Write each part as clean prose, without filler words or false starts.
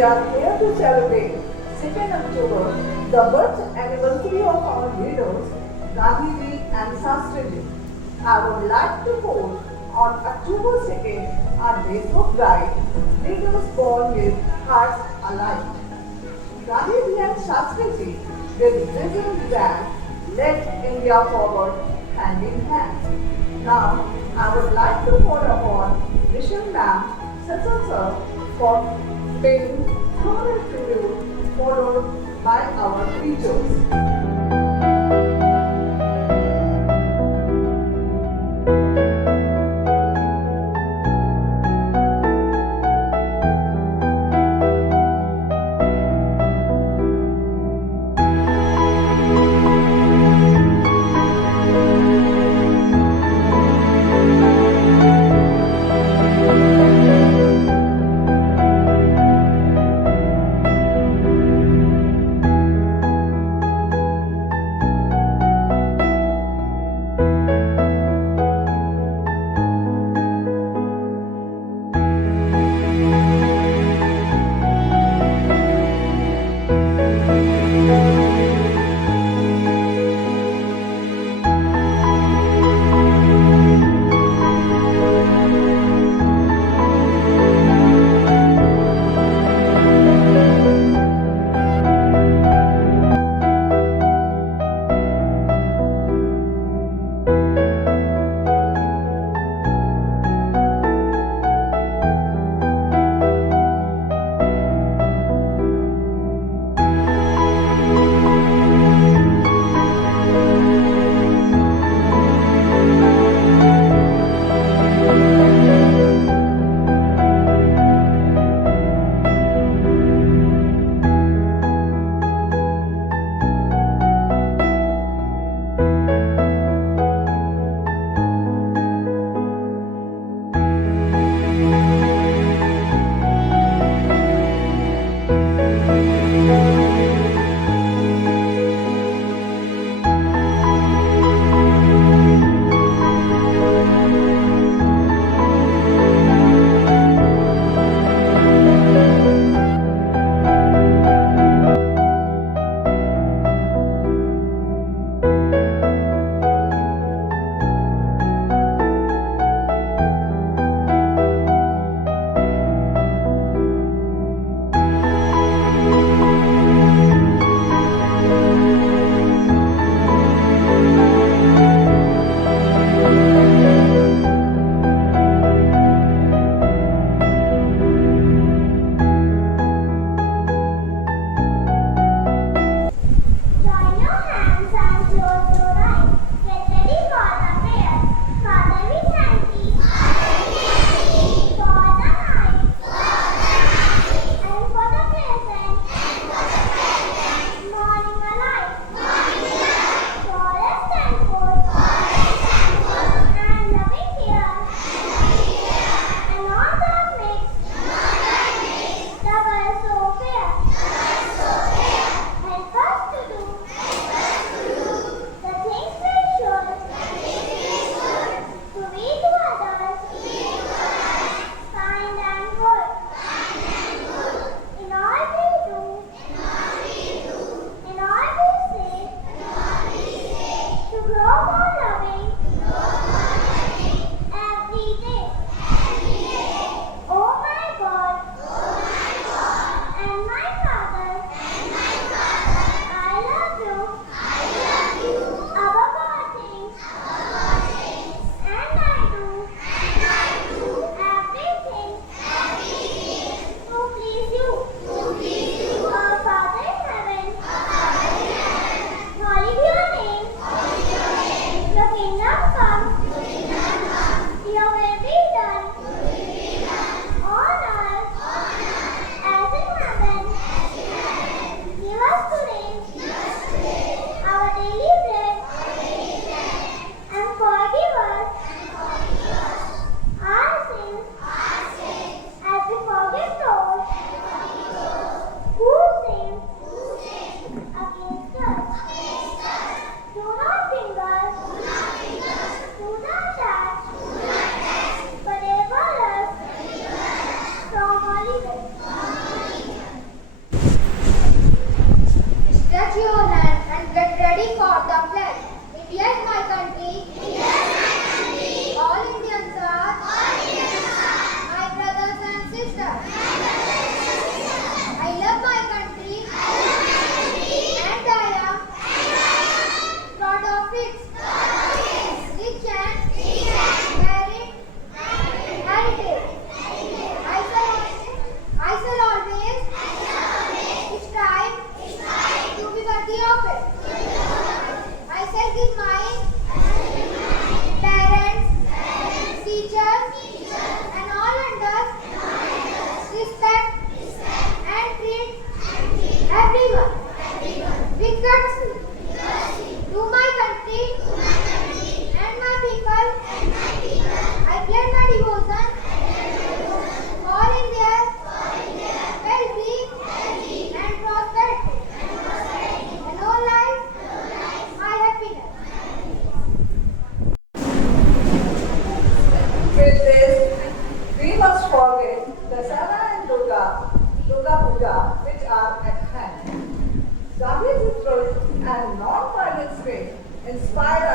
We are here to celebrate 2nd October, the birth anniversary of our leaders, Gandhiji and Shastriji. I would like to quote on October 2nd, our days of pride, leaders born with hearts alive. Gandhiji and Shastriji, with vision that led India forward hand in hand. Now, I would like to call upon Vishal Ma'am, Sir, sir, for paying floral tribute, followed by our teachers.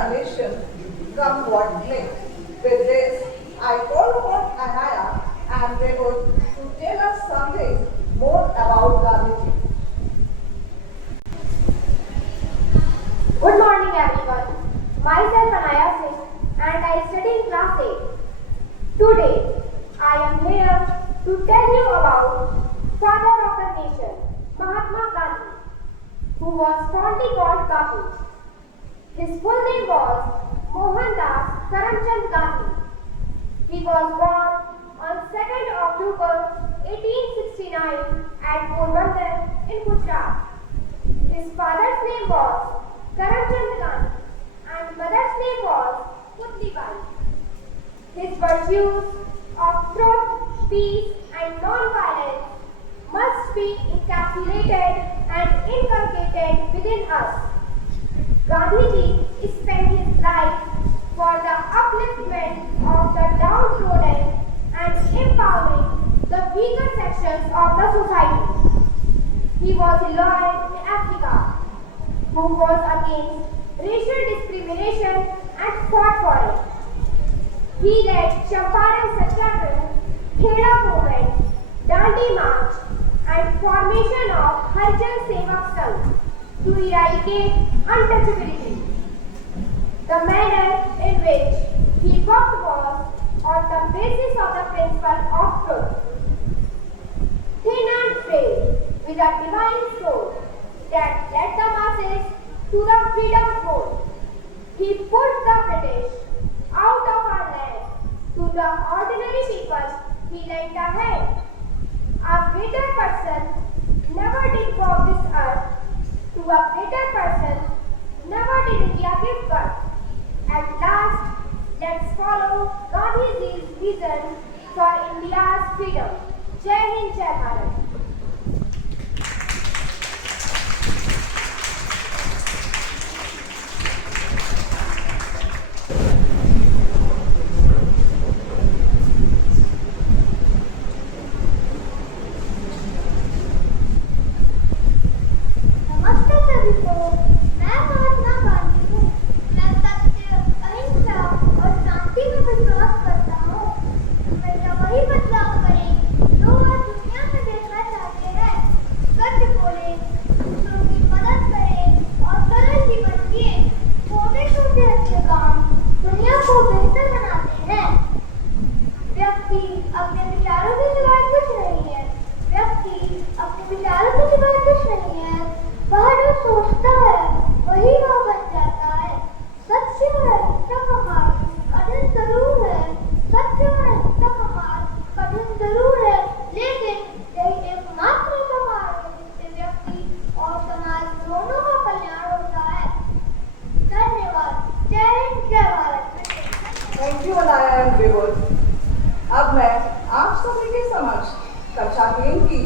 our nation, come what may. With this, I call upon Anaya and Rehul to tell us something more about Gandhiji. Good morning everyone. Myself Anaya Singh and I study in class 8. Today I am here to tell you about father of the nation, Mahatma Gandhi, who was fondly called Bapu. His full name was Mohandas Karamchand Gandhi. He was born on 2nd October 1869 at Porbandar in Gujarat. His father's name was Karamchand Gandhi and mother's name was Putlibai. His virtues of truth, peace and non-violence must be encapsulated and inculcated within us. Gandhiji spent his life for the upliftment of the downtrodden and empowering the weaker sections of the society. He was a lawyer in Africa who was against racial discrimination and fought for it. He led Champaran Satyagraha, Kheda movement, Dandi March and formation of Harjan Sevak Sangh to eradicate untouchability. The manner in which he worked was on the basis of the principle of truth. Thin and frail, with a divine soul that led the masses to the freedom goal. He put the British out of our land. To the ordinary people, he lent a hand. A greater person never did walk this earth. To a greater person never did India give birth. At last, let's follow Gandhiji's vision for India's freedom. Jai Hind, Jai Bharat. नमस्ते सभी को। मैं महात्मा गांधी हूँ। मैं सत्य, अहिंसा और शांति में विश्वास करता हूँ। हमेशा वही बदलाव करें जो आज दुनिया में देखना चाहते हैं। सत्य बोले, दूसरों की मदद करें और सरल जीवन जिए। छोटे-छोटे अच्छे काम दुनिया को बेहतर बनाते हैं। व्यक्ति अपने विचारों के सिवाय कुछ नहीं है। व्यक्ति अपने विचारों के सिवाय कुछ नहीं है। वह जो सोचता है वही वह बन जाता है। सत्य और अहिंसा का मार्ग कठिन जरूर है। सत्य और अहिंसा का मार्ग कठिन जरूर है, लेकिन यही एकमात्र ऐसा मार्ग है जिससे व्यक्ति और समाज दोनों का कल्याण होता है। धन्यवाद। जय हिंद, जय Bharat. Thank you, Anaya and Rehul. अब मैं आप सभी के समक्ष कक्षा 3 की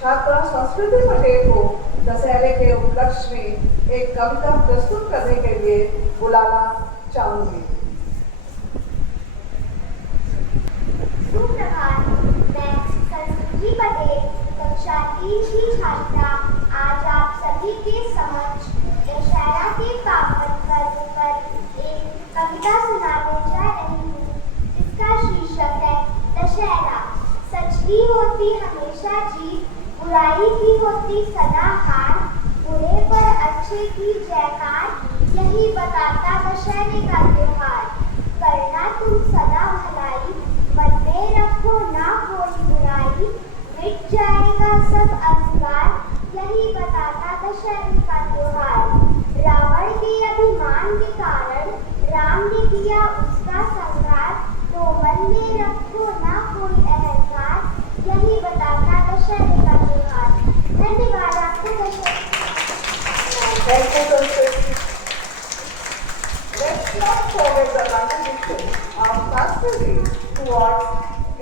छात्रा संस्कृति पटेल को दशहरे के उपलक्ष्य में एक कविता प्रस्तुत करने के लिए बुलाना चाहूंगी। सुप्रभात। मैं संस्कृति पटेल, कक्षा 3 की छात्रा, आज आप सभी के समक्ष दशहरा के पावन पर्व पर एक कविता सुनाने जा रही हूँ। इसका शीर्षक है दशहरा। सच की होती हमेशा जीत, बुराई की होती सदा हार, बुरे पर अच्छे की जयकार, यही बताता दशहरे का त्योहार। करना तुम सदा भलाई, मन में रखो ना कोई बुराई, मिट जाएगा सब अंधकार, यही बताता दशहरे का त्योहार। रावण के अभिमान के कारण राम ने किया उसका संहार, तो मन में रखो ना कोई अहंकार, यही बताता दशहरे का त्योहार। धन्यवाद आपको। Dussehra Thank you, Sanskrit. Let's not forget the contribution of Shastri towards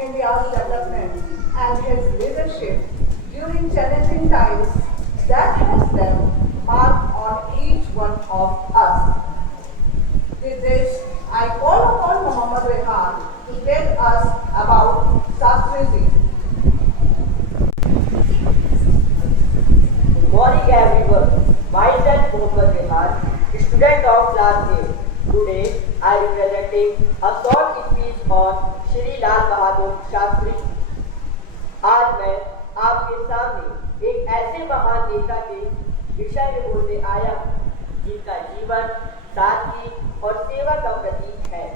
India's development and his leadership during challenging times that has left mark on each one of us. With this, I call upon Mohammad Rehan to tell us about Shastri. Good morning everyone. Myself Mohammad Rehan, student of class 8. Today, I am presenting a short speech on Shri Lal Bahadur Shastri. आज मैं आपके सामने एक ऐसे महान नेता के विषय में बोलने आया जिनका जीवन सादगी और सेवा का प्रतीक है।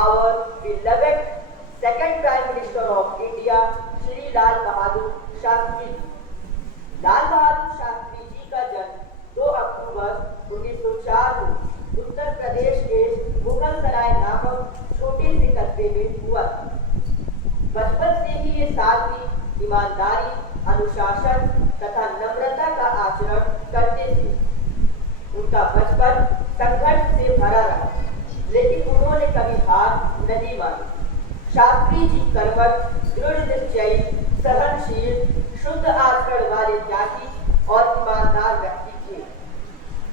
Our beloved second Prime Minister of India, Shri Lal Bahadur Shastri. Lal Bahadur Shastri ji का जन्म 2 अक्टूबर 1904 को उत्तर प्रदेश के मुगलसराय नामक छोटे से कस्बे में हुआ। बचपन से ही ये सादगी, ईमानदारी, अनुशासन तथा नम्रता का आचरण करते थे। उनका बचपन संघर्ष से भरा रहा, लेकिन उन्होंने कभी हार नहीं मानी। शास्त्री जी कर्मठ, दृढ़ निश्चयी, सहनशील, शुद्ध आचरण वाले त्यागी और ईमानदार व्यक्ति थे।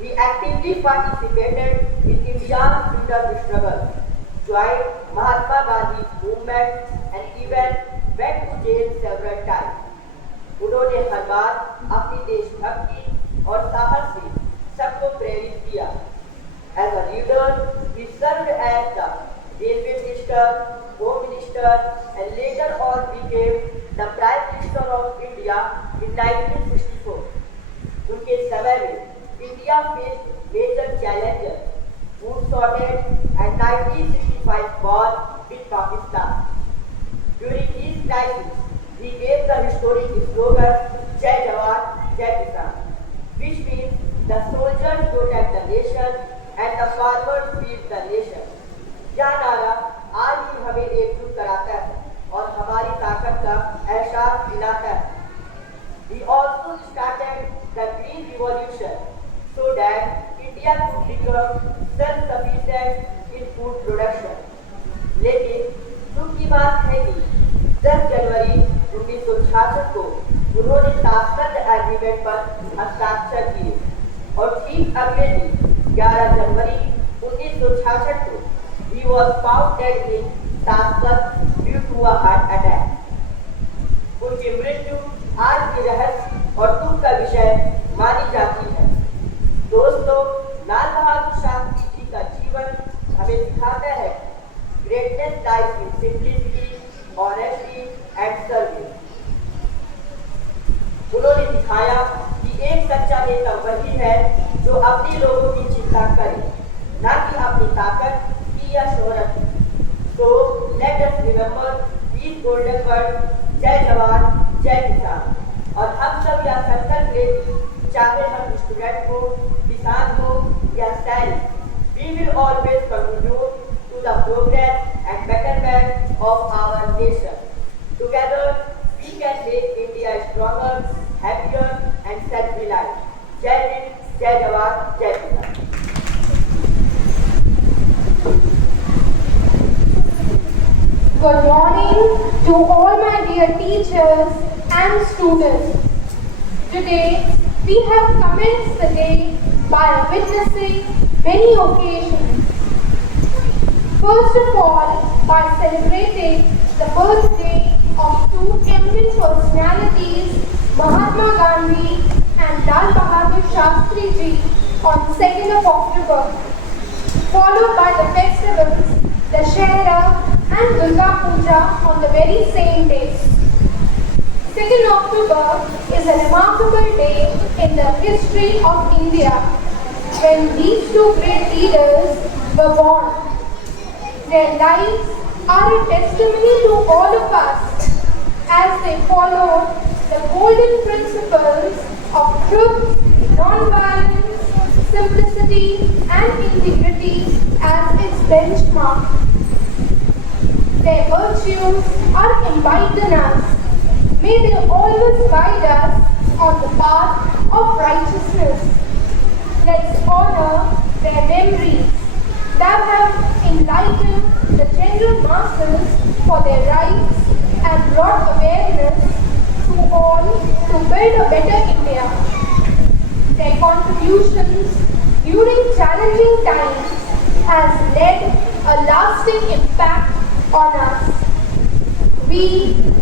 He actively participated in India's freedom struggle, joined Mahatma Gandhi's movement, and even went to jail several times. उन्होंने हर बार अपनी देशभक्ति और साहस से सबको प्रेरित किया। As a leader, he served as the Railway Minister, Home Minister, and later on became the Prime Minister of India in 1964. उनके समय में India faced major challenges, food shortage, and 1965 war with Pakistan. During these crises, he gave the historic slogan "Jai Jawan, Jai Kisan," which means the soldiers protect the nation and the farmers feed the nation. यह नारा आज भी हमें एकजुट कराता है और हमारी ताकत का एहसास दिलाता है। He also started the Green Revolution so that India could become self-sufficient in food production. लेकिन दुख की बात है कि 10 जनवरी 1966 को उन्होंने ताशकंद एग्रीमेंट पर हस्ताक्षर किए और ठीक अगले दिन 11 जनवरी 1966 को he was found dead in Tashkent due to a heart attack. उनकी मृत्यु आज भी रहस्य और दुख का विषय मानी जाती है। दोस्तों, लाल बहादुर शास्त्री जी का जीवन हमें सिखाता है greatness lies in simplicity, honesty and service. उन्होंने दिखाया कि एक सच्चा नेता वही है जो अपने लोगों की चिंता करे, न कि अपनी ताकत की या शोहरत की। So let us remember these golden words, जय जवान जय किसान। और हम सब यह संकल्प ले कि चाहे हम स्टूडेंट हो, किसान हो या सैनिक, we will always contribute to the progress and betterment of our nation. Together we can make India stronger, happier and self-reliant. जय हिंद, जय जवान जय किसान। Good morning to all my dear teachers and students. Today, we have commenced the day by witnessing many occasions. First of all, by celebrating the birthday of 2 eminent personalities, Mahatma Gandhi and Lal Bahadur Shastri Ji on 2nd of October, followed by the festivals Dussehra and Durga Puja on the very same day. 2nd October is a remarkable day in the history of India when these 2 great leaders were born. Their lives are a testimony to all of us as they follow the golden principles of truth, non-violence, simplicity and integrity as its benchmark. Their virtues are imbibed in us. May they always guide us on the path of righteousness. Let's honor their memories that have enlightened the general masses for their rights and brought awareness to all to build a better India. Their contributions during challenging times has led a lasting impact on us. We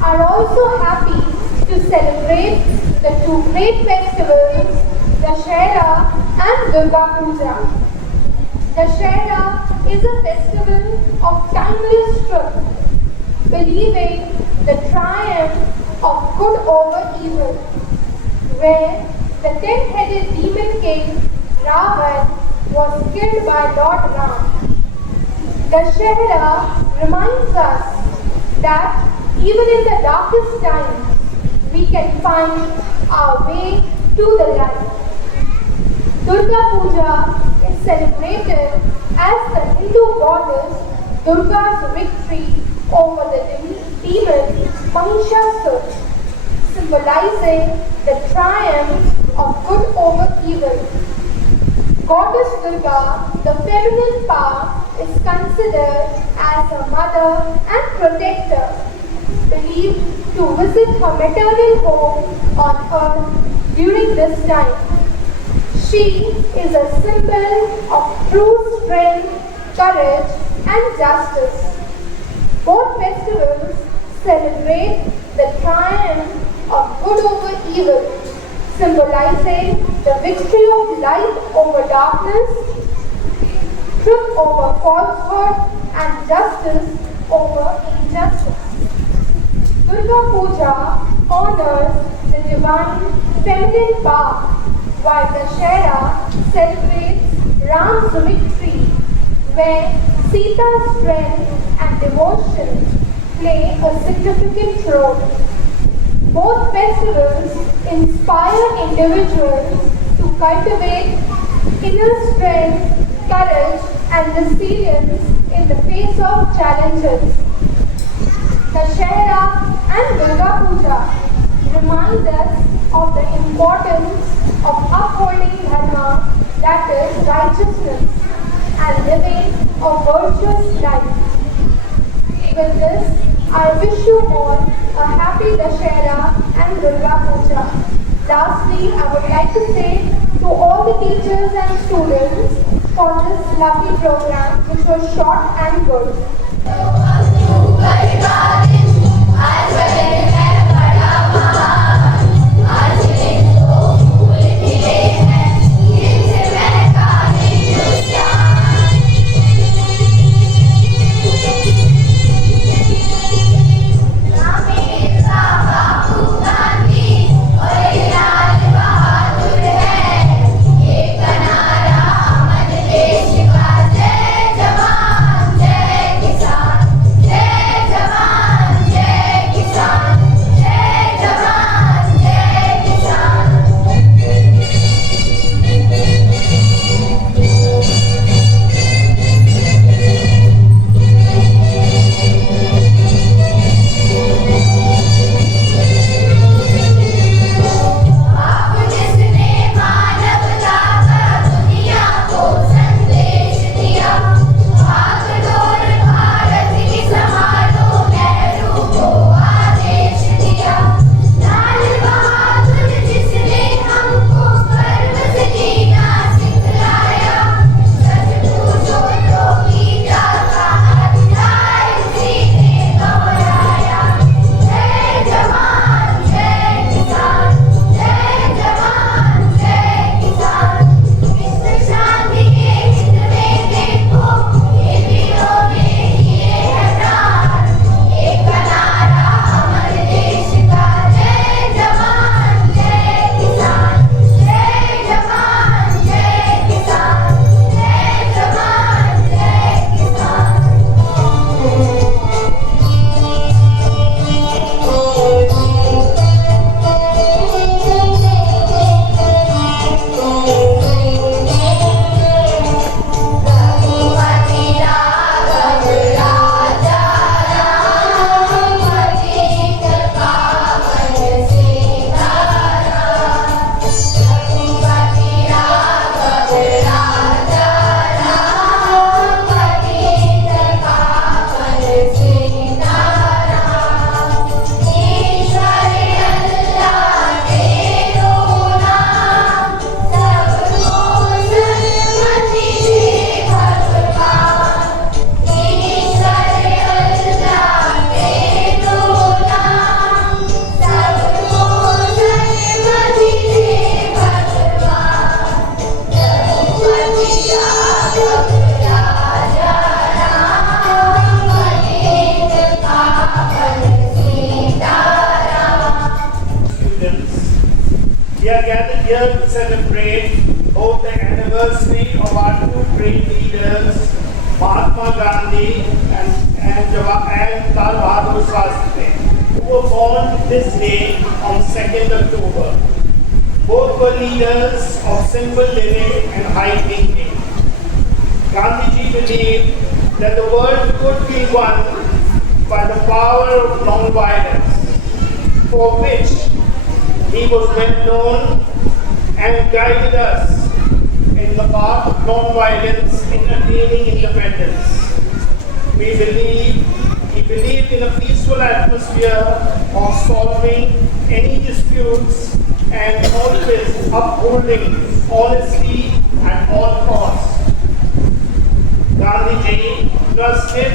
are also happy to celebrate the 2 great festivals, Dussehra and Durga Puja. Dashera is a festival of timeless truth, believing the triumph of good over evil, where the 10-headed demon king Ravan was killed by Lord Ram. Dashera reminds us that even in the darkest times, we can find our way to the light. Durga Puja is celebrated as the Hindu goddess Durga's victory over the demon Mahishasur, symbolizing the triumph of good over evil. Goddess Durga, the feminine power, is considered as a mother and protector, believed to visit her maternal home on earth during this time. She is a symbol of true strength, courage, and justice. Both festivals celebrate the triumph of good over evil, symbolizing the victory of light over darkness, truth over falsehood, and justice over injustice. Durga Puja honors the divine feminine power, while Dashera celebrates Ram's victory, where Sita's strength and devotion play a significant role. Both festivals inspire individuals to cultivate inner strength, courage, and resilience in the face of challenges. Dashera and Durga Puja remind us of the importance of upholding dharma, that is righteousness, and living a virtuous life. With this, I wish you all a happy Dashera and Durga Puja. Lastly, I would like to say to all the teachers and students for this lovely program, which was short and good. जय जवान Mahatma Gandhi and Lal Bahadur Shastri, who were born this day on 2nd October. Both were leaders of simple living and high thinking. Gandhiji believed that the world could be won by the power of non-violence, for which he was well known and guided us in the path of non-violence in attaining independence. He believed in a peaceful atmosphere of solving any disputes and always upholding honesty at all costs. Gandhiji trusted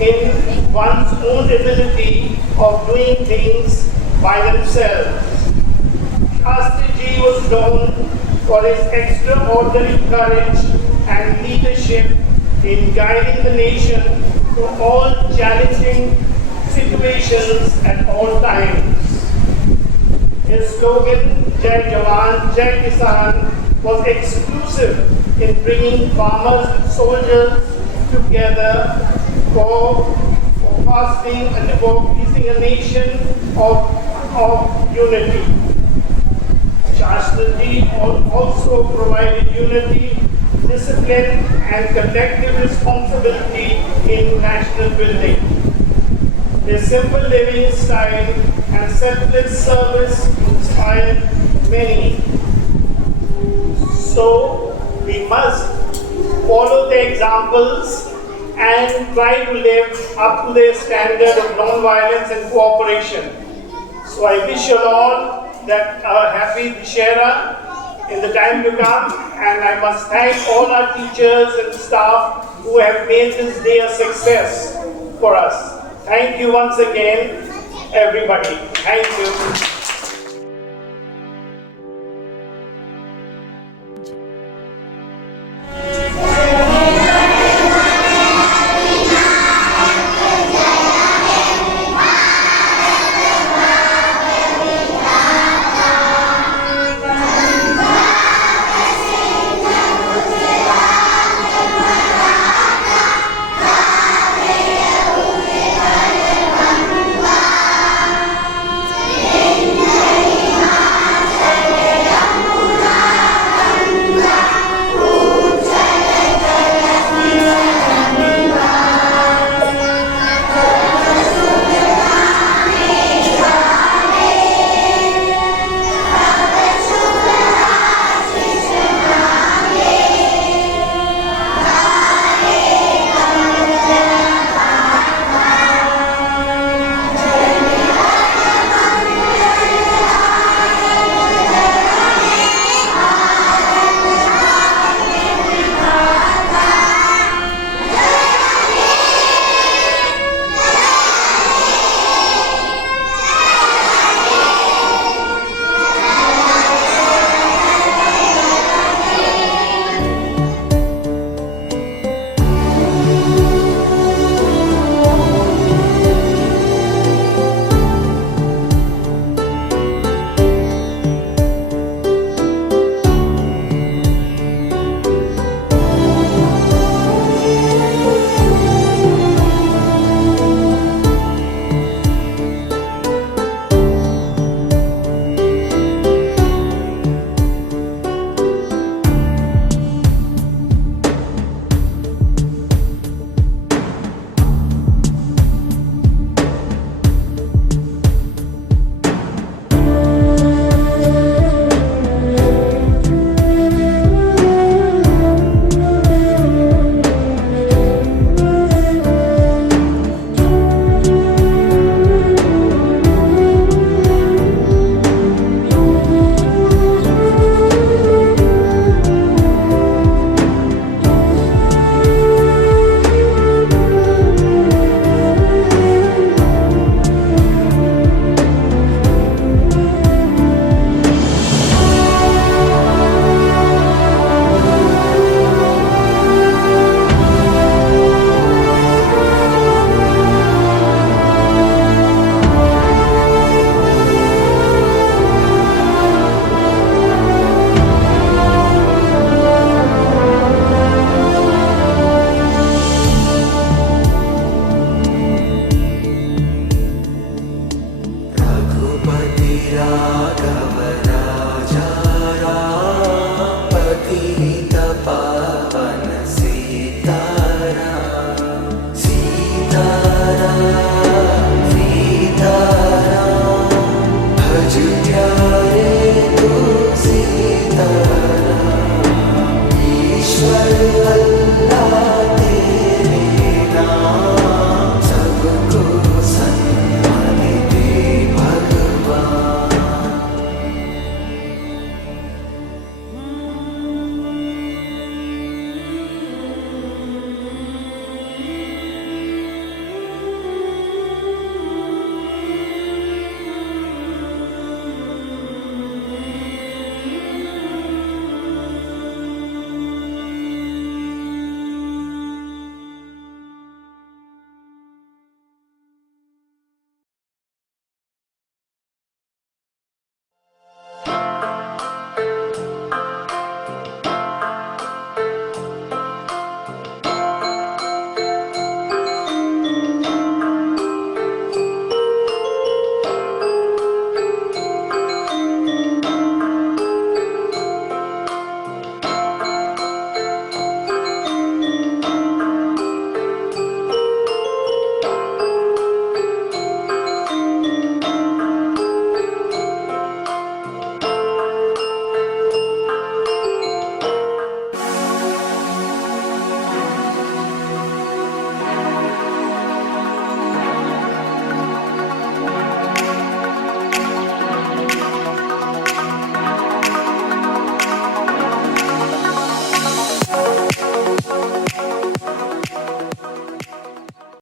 in one's own ability of doing things by themselves. Shastriji was known for his extraordinary courage and leadership in guiding the nation through all challenging situations at all times. His slogan, Jai Jawan, Jai Kisan, was exclusive in bringing farmers and soldiers together for fasting and for pleasing a nation of unity. Shastriji also provided unity, discipline, and collective responsibility in national building. His simple living style and selfless service inspired many. So, we must follow their examples and try to live up to their standard of non-violence and cooperation. So I wish you all that a happy Dussehra in the time to come, and I must thank all our teachers and staff who have made this day a success for us. Thank you once again, everybody. Thank you.